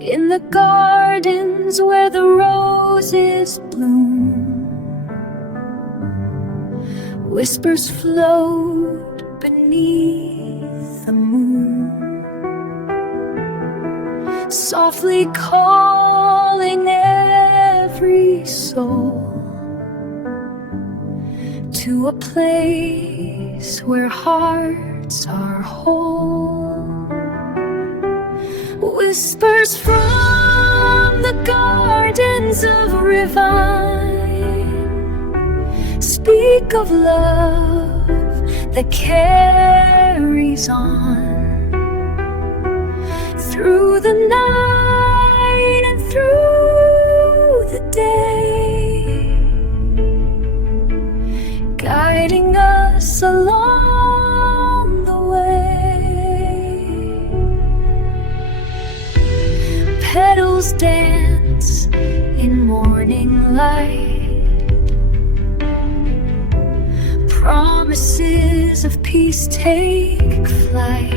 in the gardens where the roses bloom. Whispers float beneath the moon, softly calling every soul to a place where hearts are whole. Whispers from the gardens of Ridván speak of love that carries on through the night and through the day, guiding us along the way. Petals dance in morning light, promises of peace take flight.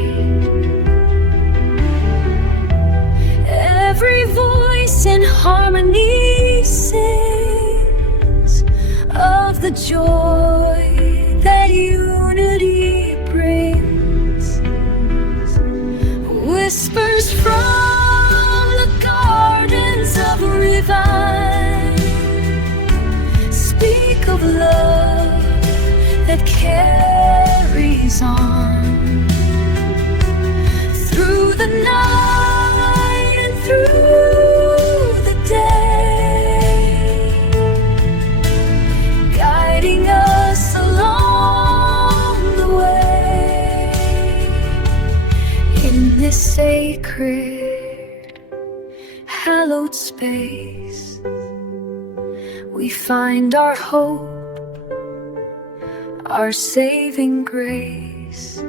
Every voice in harmony sings of the joy that unity brings. Whispers from the gardens of Ridván speak of love that carries on through the night and through the day, guiding us along the way. In this sacred, hallowed space, we find our hope, our saving grace.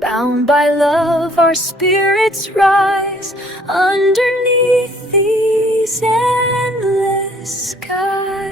Bound by love, our spirits rise underneath these endless skies.